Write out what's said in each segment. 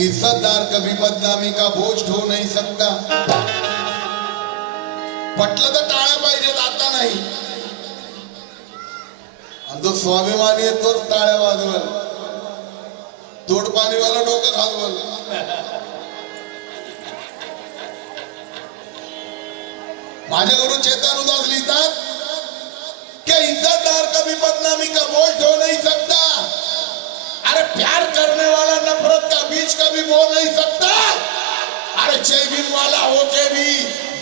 इज्जतदार कभी बदनामी का बोझ ढो नहीं सकता. पटलं तर टाळ्या पाहिजेत, आता नाही. आणि तो स्वाभिमानी आहे तोच टाळ्या वाजवल, तोडपाणीवाला डोकं घालवल. माझे गुरु चेतन उदास लिहितात कि इज्जतदार कभी बदनामी का बोझ ढो नहीं सकता. अरे प्यार करने वाला नफरत का बीज कभी बो नहीं सकता. अरे जय भीम वाला होके भी,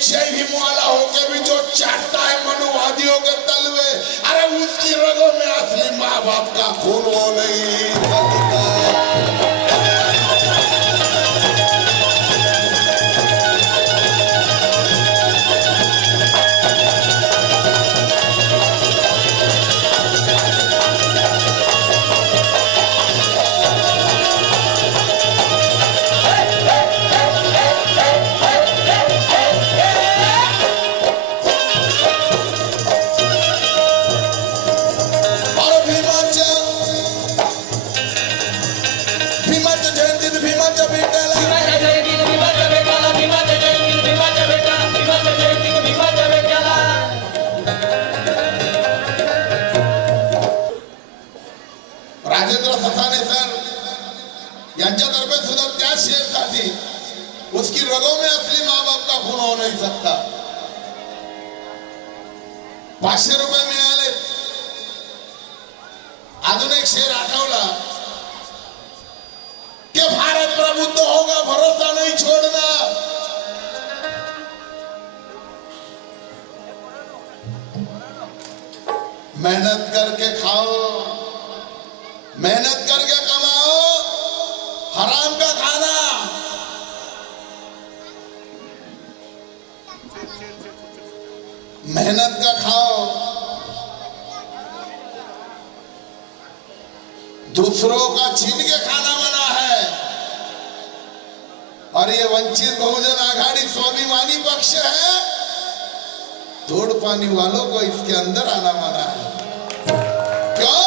जय भीम वाला होके भी जो चाटता है मनुवादियों के तलवे, अरे उसकी रगों में असली माँ बाप का खून वो नहीं सकता. राजेंद्र ससाने सर यांच्यातर्फे सुद्धा त्या शेरसाठी उसकी रगों में असली माँ बाप का खून हो नहीं सकता. 500 रुपये मिळाले. अजून एक शेर आठवला कि भारत प्रबुद्ध होगा, भरोसा नहीं छोड़ना. मेहनत करके खाओ, मेहनत करके कमाओ, हराम का खाना. मेहनत का खाओ, दूसरों का छीन के खाना मना है. और ये वंचित बहुजन आघाड़ी स्वाभिमानी पक्ष है, तोड़ पानी वालों को इसके अंदर आना मना है. क्यों?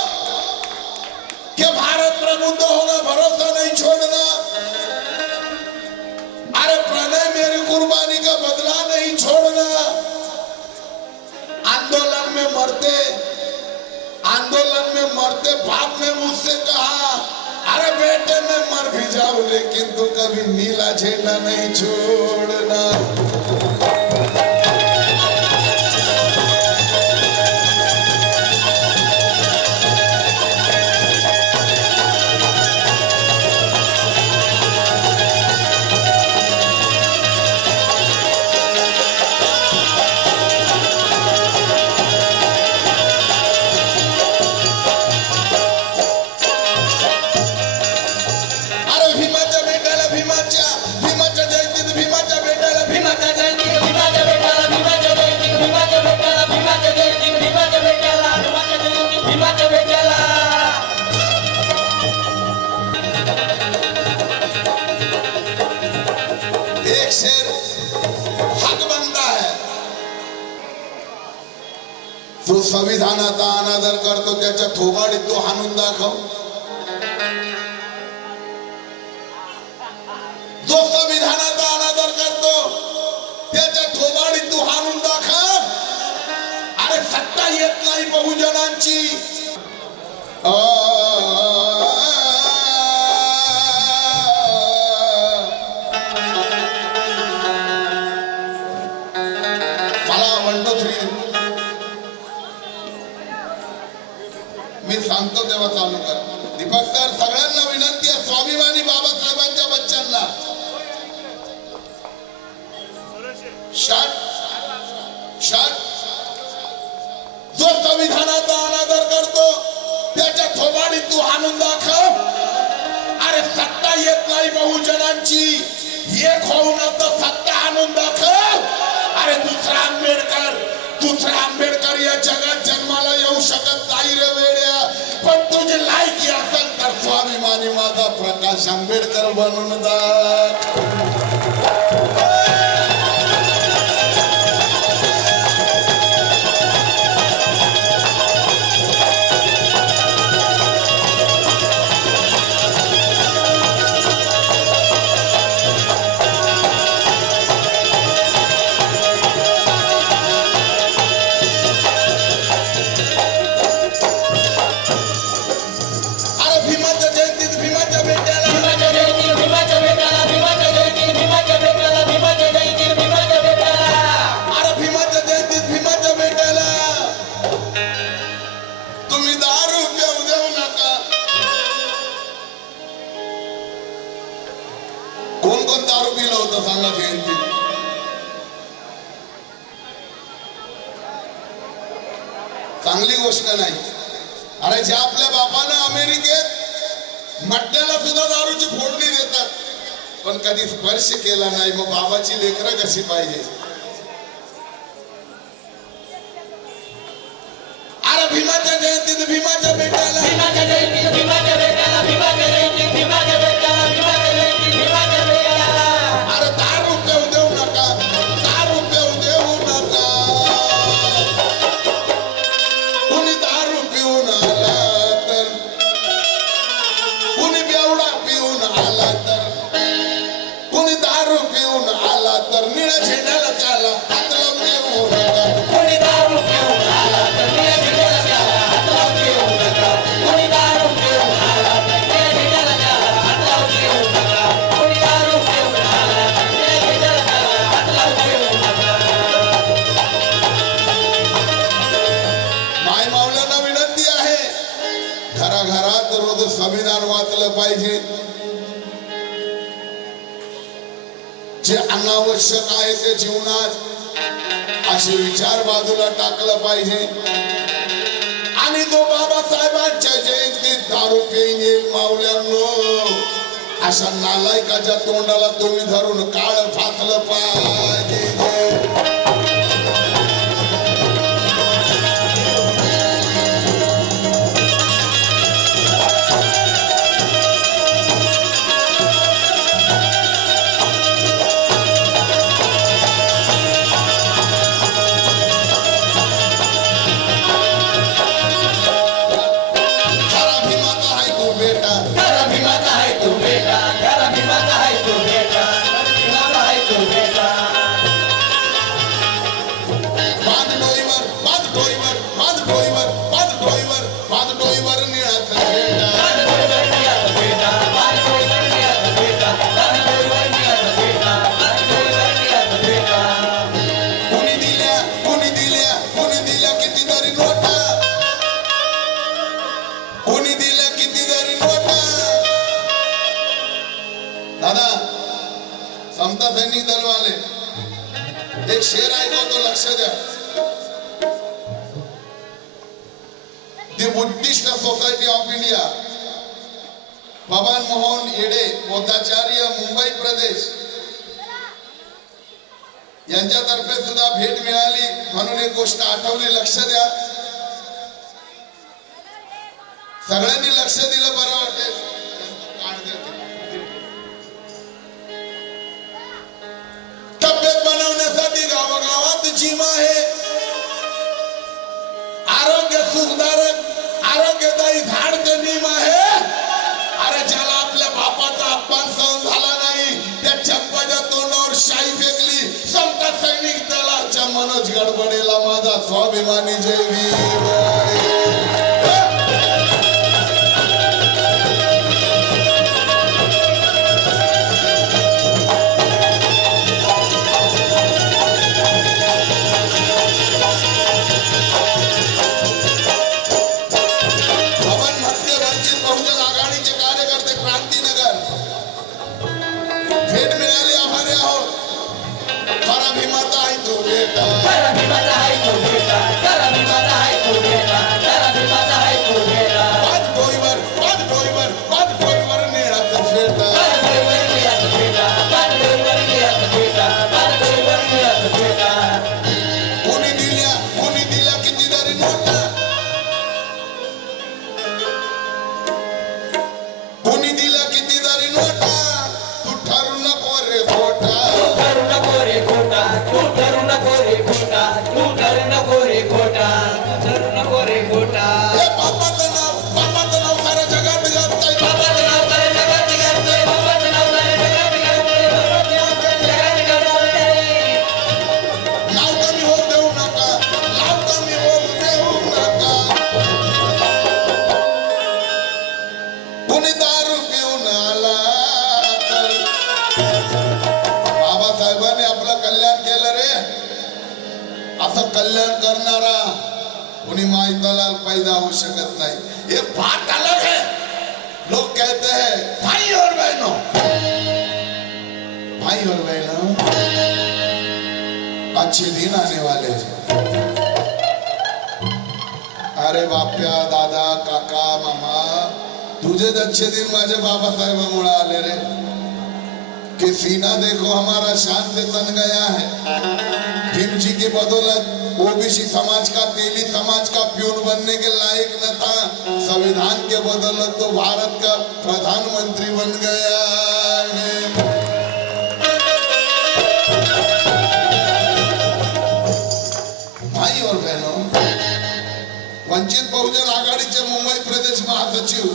कि भारत प्रबुद्ध होगा, भरोसा नहीं छोड़ना. अरे प्रणय मेरी कुर्बानी का बदला नहीं छोड़ना. आंदोलन में मरते बाप ने मुझसे कहा, अरे बेटे मैं मर भी जाऊं लेकिन तू कभी नीला झंडा नहीं छोड़ना. जो संविधानाचा अनादर करतो त्याच्या थोबाडीत तो हाणून दाखव. जो संविधानाचा अनादर करतो त्याच्या थोबाडीत तू हाणून दाखव. अरे सत्ता येत नाही बहुजनांची. मला म्हणतो मी सांगतो तेव्हा चालू कर. दीपक सर, सगळ्यांना विनंती आहे, स्वाभिमानी बाबासाहेबांच्या बच्चांना जो संविधानाचा अनादर करतो त्याच्या थोबाडीत तू हाणून दाखव. अरे सत्ता येत नाही बहुजनांची, एक होऊन तर सत्ता आणून दाखव. अरे दुसरा आंबेडकर या जगात जन्माला येऊ शकत नाही रे वेड्या, पण तुझी लायकी असेल तर स्वाभिमानी माझा प्रकाश आंबेडकर बनून दा. कोण कोण दारू पिलं होतं सांगा जयंती? चांगली गोष्ट नाही. अरे ज्या आपल्या बापानं अमेरिकेत मटण्याला सुद्धा दारूची फोडणी देतात पण कधी स्पर्श केला नाही, मग बाबाची लेकरं कशी पाहिजे? अरे भीमाच्या जयंतीत भीमाच्या बेटाला, भीमाच्या जयंतीत भीमाच्या बेटाला, भीमाच्या जयंतीत भीमाच्या बेटाला, भीमाच्या जयंतीत भीमाच्या बेटाला. अरे दारू पिऊ देऊ नका, दारू पिऊ देऊ नका. कुणी दारू पिऊन आला तर, कुणी बेवडा पिऊन आला तर, कुणी दारू पिऊन आला तर निळ्या झेंड्याला त्याला हात लावून देऊ नका. कुणी दारू पिऊन आला तर निळ्या झेंड्याला त्याला हात लावून देऊ नका. कुणी दारू पिऊन आला तर निळ्या झेंड्याला त्याला हात लावून देऊ नका. कुणी दारू पिऊन आला तर निळ्या झेंड्याला त्याला हात लावून देऊ नका. माय मावल्यांना विनंती आहे, घराघरात रोज संविधान वाचलं पाहिजे. जे अनावश्यक आहे ते जीवनात असे विचार बाजूला टाकलं पाहिजे. आणि तो बाबासाहेबांच्या जयंतीत दारू पिऊन येईल मावल्यांनो, अशा नालायकाच्या तोंडाला तुम्ही धरून काळ फासलं पाहिजे. दादा समता सैनिक दल वाले एक शेर ऐकवतो, लक्ष द्या. The Buddhist Society of India, Pavan Mohan Yede Bodhacharya, Mumbai Pradesh यांच्यातर्फे सुद्धा भेट मिळाली म्हणून एक गोष्ट आठवली, लक्ष द्या. सगळ्यांनी लक्ष दिलं बरं वाटेल. तब्येत बनवण्यासाठी गावागावात जिम आहे. आरोग्य सुधारक आरोग्यदायी झाडचे नियम आहे. अरे ज्याला आपल्या बापाचा अपमान सहन झाला नाही त्या चंपाच्या तोंडावर शाई फेकली. समता सैनिक दलाच्या मनोज गडबडेला माझा स्वाभिमानी जय भीम. भेट मिळाली, आभारी आहोत. खरा भीमाचा आहे तो बेटा, खरा भीमाचा आहे तो बेटा, खरा भीमाचा आहे तो बेटा, खरा भीमाचा आहे तो बेटा. पाच डोईवर निळाचा फेटा, पाच डोईवर निळाचा फेटा, पाच डोईवर निळाचा फेटा, पाच डोईवर निळाचा फेटा. कोणी दिल्या कितीतरी नोटा. खोटा, तू धरू नको रे खोटा, धरू नको रे खोटा. हे बापाचं नाव साऱ्या जगात गाजतंय. बाबाचं नाव साऱ्या जगात गाजतंय, बाबाचं नाव साऱ्या जगात गाजतंय, बाबाचं नाव साऱ्या जगात गाजतंय. नाव कमी होऊ देऊ नका, नाव कमी होऊ देऊ नका. कुणी दारू पिऊन आला तर बाबासाहेबांनी आपलं कल्याण केलं रे. असं कल्याण करणारा कुणी माहितालाल पैदा हो शकत नहीं. ये बात अलग है. लोग कहते हैं भाई और बहनों, भाई और बहनों, अच्छे दिन आने वाले हैं. अरे बाप्या, दादा, काका, मामा, तुझे अच्छे दिन माझे बाबासाहेबांमुळे आले रे. कि सीना देखो हमारा शान से तन गया है. भीमजी की बदौलत ओबीसी समाज का, तेली समाज का प्यून बनने के लायक न था. संविधान के बदौलत तो भारत का प्रधानमंत्री बन गया है. भाई और बहनों, वंचित बहुजन आघाडीचे मुंबई प्रदेश महासचिव,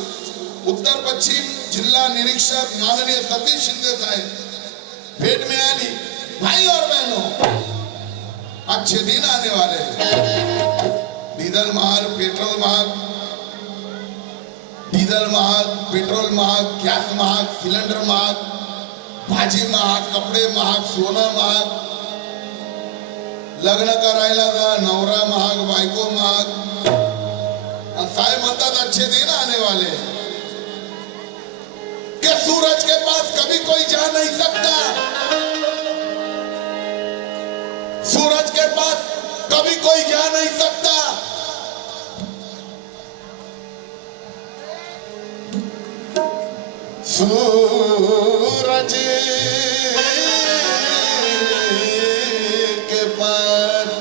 उत्तर पश्चिम जिल्हा निरीक्षक माननीय सतीश शिंदे साहेब, भेट मिळाली. भाई और बहनों, अच्छे दिन आने वाले हैं. डीजल महाग, पेट्रोल महाग, डीजल महाग, पेट्रोल महाग, गॅस महाग, सिलेंडर महाग, भाजी महाग, कपडे महाग, सोनं महाग, लग्न करायला जा, नवरा महाग, बायको महाग. साहेब म्हणतात अच्छे दिन आने वाले हैं. कि सूरज के पास कभी कोई जा नहीं सकता, सूरज के पास कभी कोई जा नहीं सकता. सूरज के पास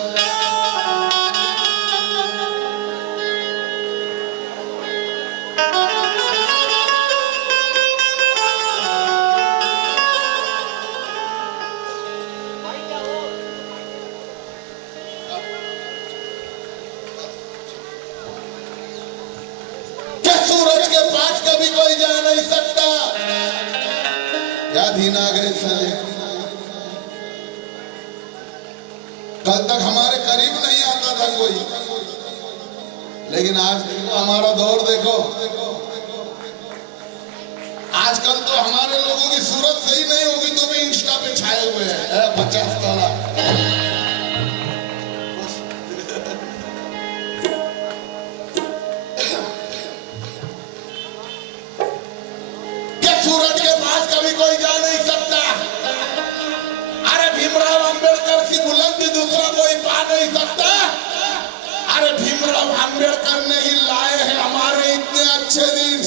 सूरज के पास कभी कोई जा नहीं सकता. क्या दिन आ गए साले. कल तक हमारे करीब नहीं आता था कोई, लेकिन आज देखो हमारा दौर देखो. आजकल तो हमारे लोगों की सूरत सही नहीं होगी तो भी इंस्टा पे छाए हुए हैं 50 ताला. सूरज के पास कभी कोई जा नहीं सकता. अरे भीमराव अंबेडकर की बुलंदी दूसरा कोई पा नहीं सकता. अरे भीमराव अंबेडकर ने ही लाए हैं हमारे इतने अच्छे दिन.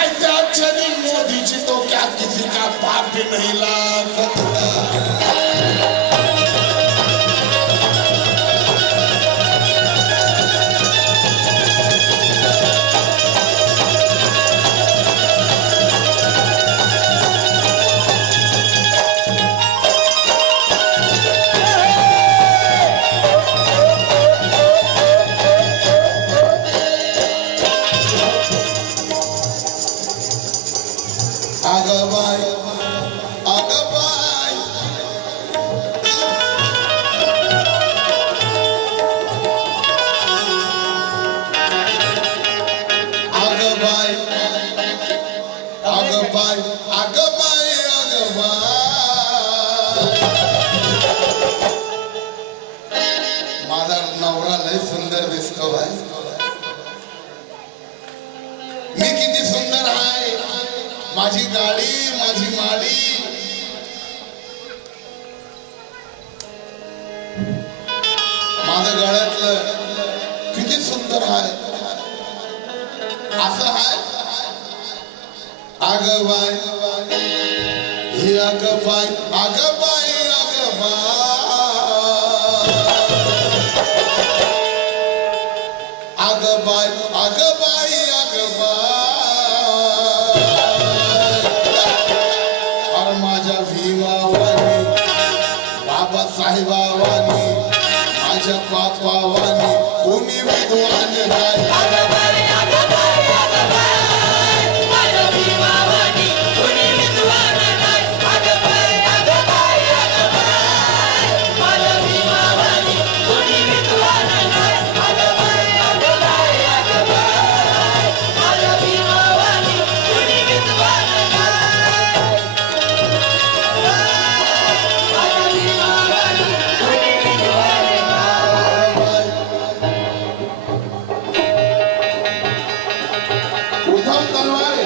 ऐसे अच्छे दिन मोदी जी तो क्या किसी का बाप भी नहीं ला सकता. माझा नवरा लय सुंदर दिसतो भाई. मी किती सुंदर आहे. माझी गाडी, माझी माडी, माझं गळ्यातलं किती सुंदर आहे. असं आहे. अग बाय, हे अग बाय, अग बाय, अग बाय, अग बाय, अग बाय, अग बाय. अरे माझ्या भीमावानी, बाबासाहेबावानी, माझ्या बापावानी कोणी विद्वान नाही अगं बाई, अगं बाई, अगं बाई, माझ्या भीमावानी कोणी विद्वान नाही. अगं बाई, अगं बाई, अगं बाई, माझ्या भीमावानी कोणी विद्वान नाही. अगं बाई, अगं बाई, अगं बाई, माझ्या भीमावानी कोणी विद्वान नाही. माझ्या भीमावानी कोणी विद्वान नाही. उद्धव तलवारे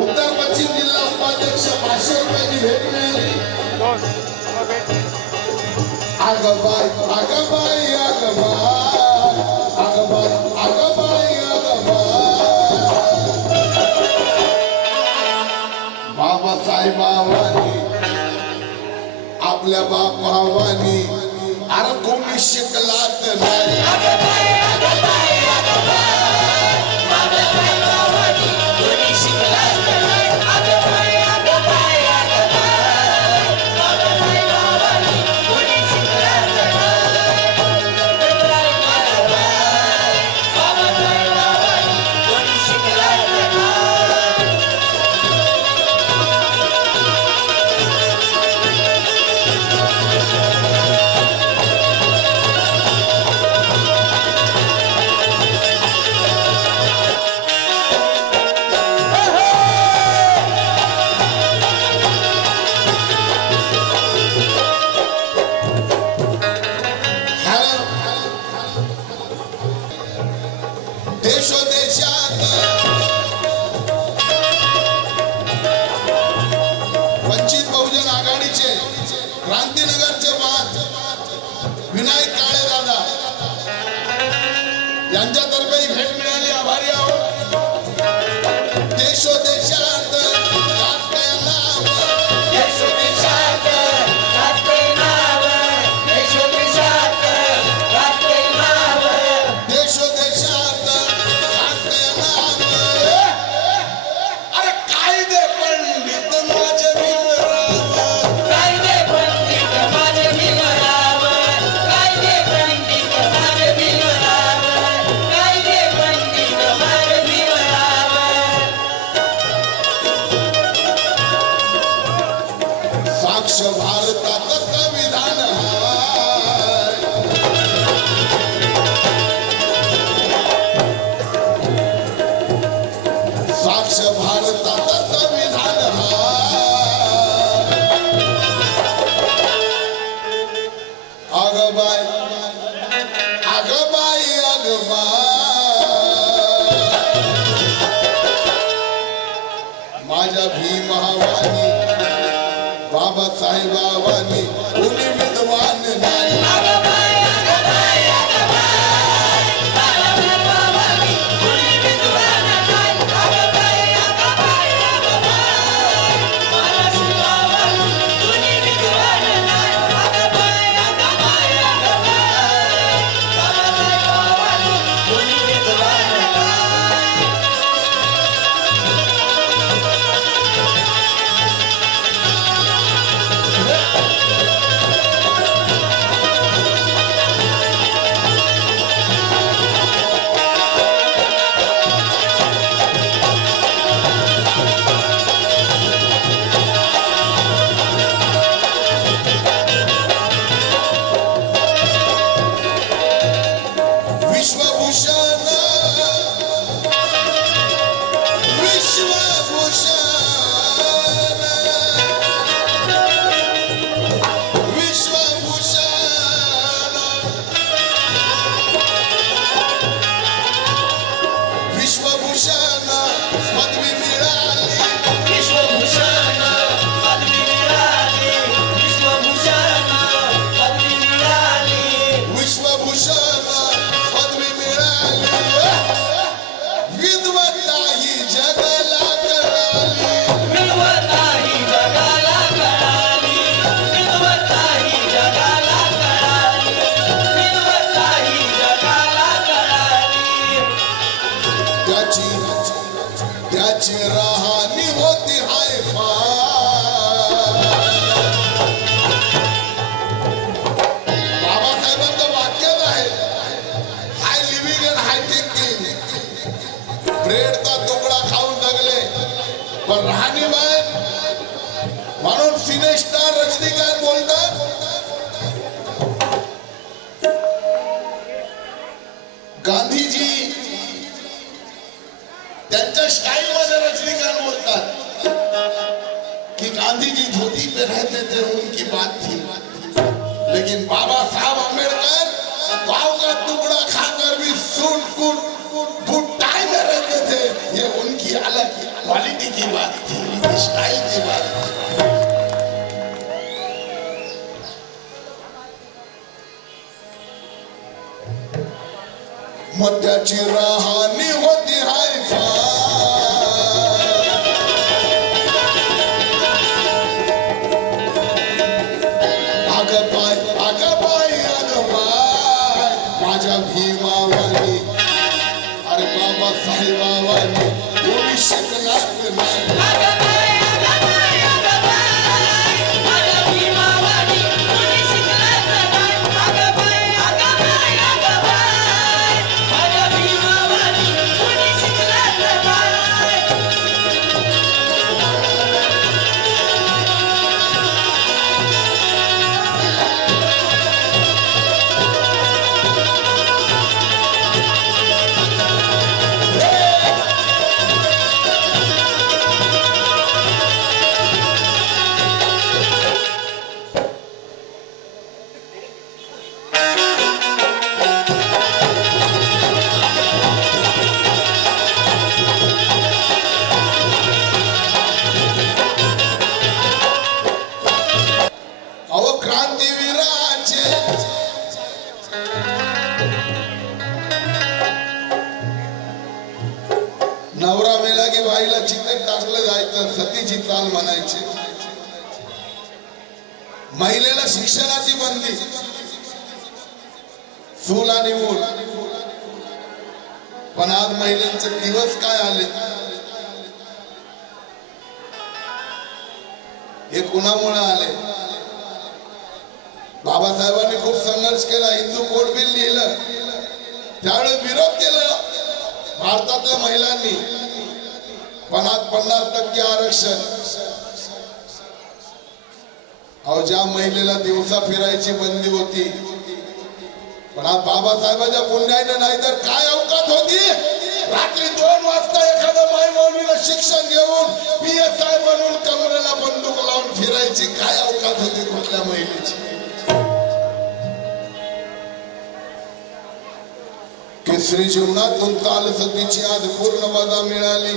उत्तर पश्चिम जिल्हा उपाध्यक्ष 500 रुपयाची भेट मिळाली अगं बाई अगं बाई अगं बाई अगं बाई अगं बाई अगं बाई बाबासाहेबांनी आपल्या बापावानी अरे कोणी शिकलाच नाही अगं बाई, अगं बाई, अगं बाई, बाबासाहेबांनी कोणी शिकलाच नाही. अगं बाई, अगं बाई, अगं बाई, बाबासाहेबांनी कोणी शिकलाच नाही. अगं बाई, अगं बाई, बाबासाहेबांनी कोणी शिकलाच नाही. देशोदेशात वंचित बहुजन आघाडीचे क्रांतीनगरचे वाद विनायक काळे दादा यांच्यातर्फे ही भेट मिळाली आभारी आहोत देशोदेशात राष्ट्रीय नाव देशोदेशात राष्ट्रीय नाव, देशोदेशात राष्ट्रीय नाव, देशोदेशात राष्ट्रीय नाव अरे कायदे पंडित माझे भीमराव कायदे पंडित माझे भीमराव, कायदे पंडित माझे भीमराव, कायदे पंडित माझे भीमराव. साक्ष भारताचं संविधान आहे. साक्ष भारताचं संविधान आहे. अगं बाई अगं बाई अगं बाई माझ्या भीमावानी बाबासाहेबांनी कोणी विद्वान नाही अगं बाई, अगं बाई, अगं बाई, बाबासाहेबांनी कोणी विद्वान नाही. अगं बाई, अगं बाई, अगं बाई, बाबासाहेबांनी कोणी विद्वान नाही. अगं बाई, अगं बाई, अगं बाई, बाबासाहेबांनी कोणी विद्वान नाही. सिनेस्टार रजनीकांत बोलतात, गांधीजी त्यांच्या स्टाईल मध्ये रजनीकांत बोलतात कि गांधी जी धोती पे रहते थे उनकी बात थी, लेकिन बाबा साहब अम्बेडकर पाव का टुकड़ा खाकर भी सूट कूट बूट टाई में रहते थे, ये उनकी अलग क्वालिटी की बात थी, उनकी स्टाइल की बात थी। मध्याची राहणी होती हाय माझ्या भीमावानी, अरे बाबा साहेबावानी कोणी शिकणार नाही। नवरा मेला की बाईला चिकट टाकलं जायचं, सतीची चाल म्हणायची। महिलेला शिक्षणाची बंदी, चूल आणि मूल, पण आज महिलांचे दिवस काय आले, हे कुणामुळे आले? बाबासाहेबांनी खूप संघर्ष केला, हिंदू कोड बिल लिहिलं, त्यावेळी विरोध केला भारतातल्या महिलांनी, पण आज 50% आरक्षण। अहो, ज्या महिलेला दिवसा फिरायची बंदी होती, पण आज बाबासाहेबांच्या पुण्याने नाही तर काय अवकात होती? रात्री 2 वाजता एखाद्या मायमौलीला शिक्षण घेऊन PSI बनवून कमरेला बंदूक लावून फिरायची काय अवकात होती कुठल्या महिलेची? केसरी जीवनातून काल सतीची आज पूर्णवादा मिळाली।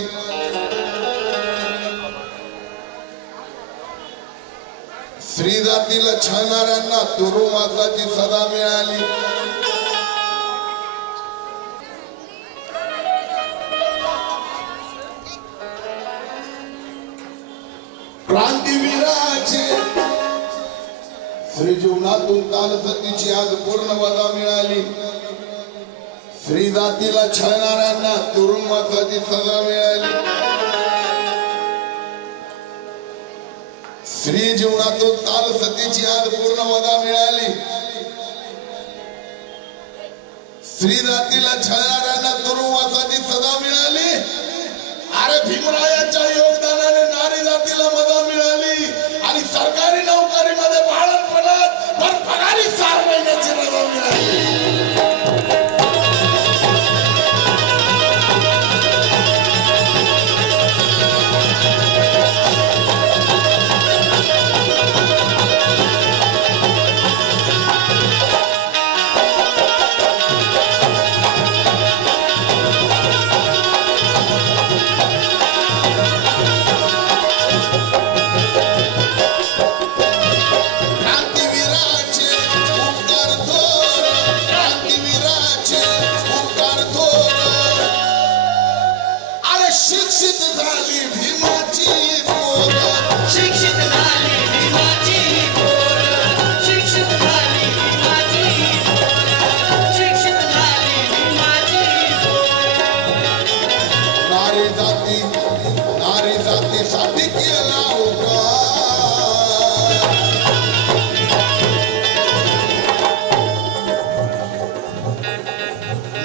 स्त्री जातीला छळणाऱ्यांना तुरुंगाची सजा मिळाली। क्रांतीवीराचे स्त्री जीवनातून काल सतीची आज पूर्णवादा मिळाली। स्त्री जातीला छळणाऱ्यांना तुरुंगाची सजा मिळाली। स्त्री जीवनातून काल सतीची आज पूर्णवादा मिळाली। स्त्री जातीला छळणाऱ्यांना तुरुंगाची सजा मिळाली। अरे भीमरायांच्या योगदानाने नारी जातीला मजा मिळाली आणि सरकारी नोकरीमध्ये बाळंतपणात पण पगारी 6 महिन्याची रजा मिळाली।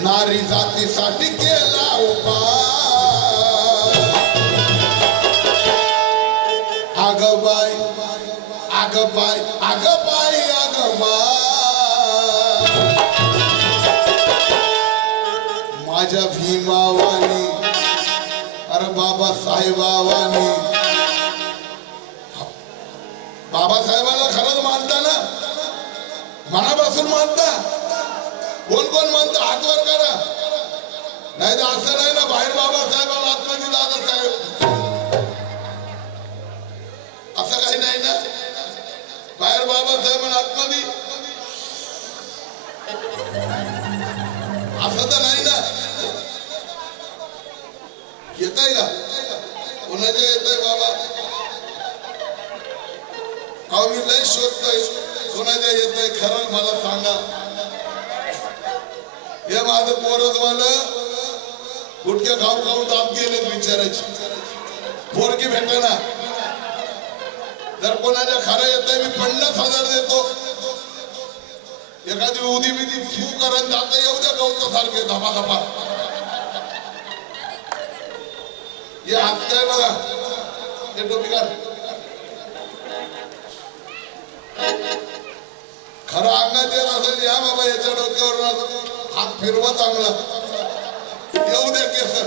नारी जातीसाठी केला उपाय। अगं बाई आग पाय माझ्या भीमावानी अरे बाबासाहेबावानी बाबासाहेबाला खरंच मानता ना मनापासून मानता कोण मानतं हात वर करा नाही तर असं नाही ना बाहेर बाबासाहेबाला आतमध्ये दादासाहेब असं काही नाही ना बाहेर बाबासाहेबांना आतमध्ये असं तर नाही ना येतंय का कोणाच्या येतंय बाबा अहो मी लय शोधतोय कोणाच्या येतंय खरं मला सांगा हे माझं पोरच मला गुटक्या खाऊ दाब गेले विचारायची पोरकी भेटना जर कोणाच्या खरं येतंय मी 50,000 देतो एखादी उदी बिदी फू करत जाता येऊ द्या गवत सारखे धपा हे हात काय बघा हे टोपी काढ खरं अंगात येत असेल या बाबा याच्या डोक्यावर हात फिरवा चांगला येऊ द्या केसर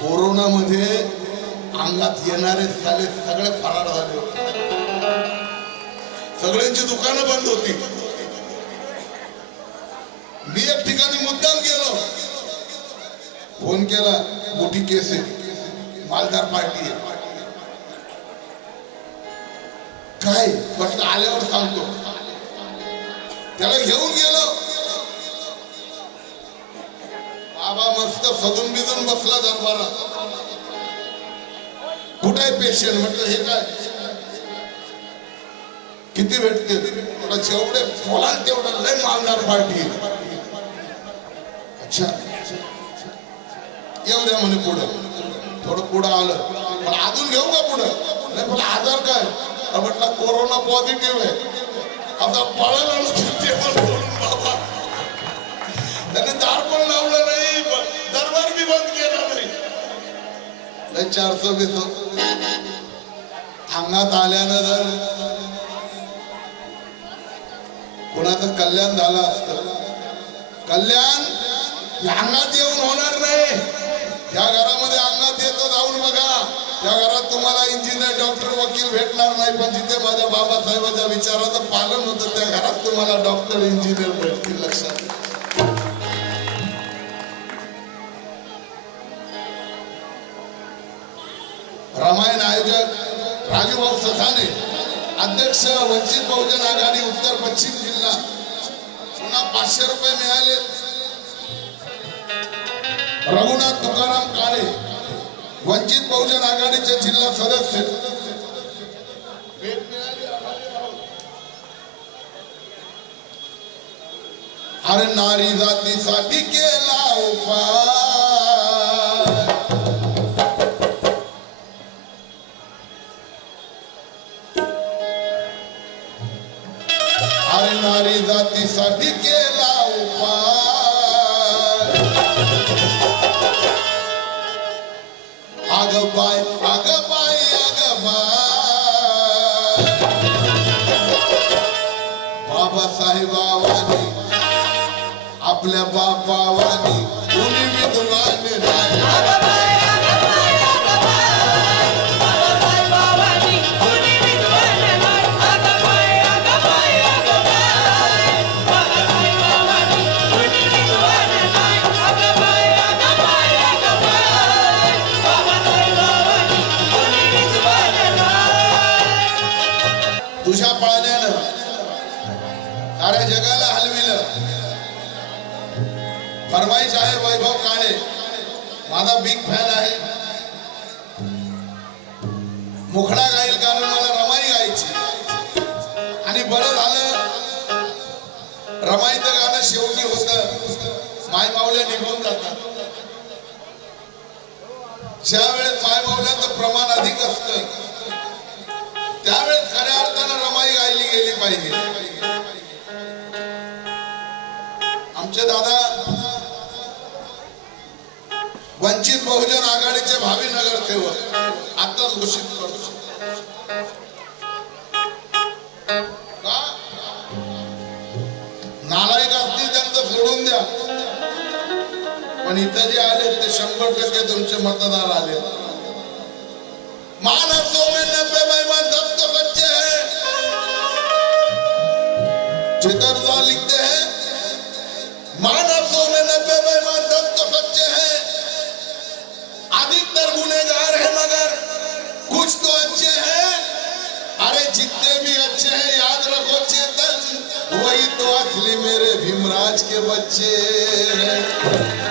कोरोना मध्ये अंगात येणारे झाले सगळे फरार झाले सगळ्यांची दुकानं बंद होती मी एक ठिकाणी मुद्दाम गेलो फोन केला मोठी केस आहे मालदार पार्टी आहे काय म्हटलं आल्यावर सांगतो त्याला घेऊन गेलो बाबा मस्त सजून बिजून बसला दरबारात कुठे पेशंट म्हटलं हे काय किती भेटते जेवढे बोलाल तेवढं लय मालदार पार्टी अच्छा येऊ द्या म्हणे पुढं थोडं पुढं आलं पण अजून घेऊ का पुढं नाही पण आजार काय म्हटलं कोरोना पॉझिटिव्ह आहे आता पळायला बाबा त्याने दार पण लावलं नाही दरबार बी बंद केला नाही 420 अंगात आल्यानं जर कोणाचं कल्याण झालं असतं कल्याण अंगात येऊन होणार नाही या घरामध्ये अंगात येतं जाऊन बघा या घरात तुम्हाला इंजिनियर डॉक्टर वकील भेटणार नाही पण जिथे माझ्या बाबासाहेबांच्या विचाराचं पालन होतं त्या घरात तुम्हाला डॉक्टर इंजिनियर भेटतील लक्षात रामायण आयोजक राजूभाऊ ससाने अध्यक्ष वंचित बहुजन आघाडी उत्तर पश्चिम जिल्हा पुन्हा 500 रुपये मिळाले रघुनाथ तुकाराम काळे वंचित बहुजन आघाडीचे जिल्हा सदस्य अरे नारी जातीसाठी केला उपाय अरे नारी जातीसाठी केला उपाय आग बाय बाबासाहेबावानी आपल्या बापावानी कुणी विद्वान नाही तुझ्या पाळण्यानं साऱ्या जगाला हलविलं फरमाईश आहे वैभव काळे माझा बिग फॅन आहे मुखडा गाईल कारण मला रमाई गायची आणि बरं झालं रमाईचं गाणं शेवटी होतं माय माऊल्या निघून जातात ज्या वेळेस माय माऊल्याचं प्रमाण अधिक असतं त्यावेळेस खऱ्या अर्थानं रमाई गायली गेली पाहिजे आमचे दादा वंचित बहुजन आघाडीचे भावी नगरसेवक आता आजच घोषित करतो का नालायक असतील त्यांचं सोडून द्या, पण इथं जे आले ते 100% तुमचे मतदार आले. मानसों में 90 बेईमान 10 तो बच्चे हैं. चेतरदा लिखते हैं मानसों में 90 बेईमान 10 तो बच्चे हैं. अधिकतर गुनहगार है मगर कुछ तो अच्छे हैं. अरे जितने भी अच्छे हैं याद रखो चेतन, वही तो असली मेरे भीमराज के बच्चे हैं.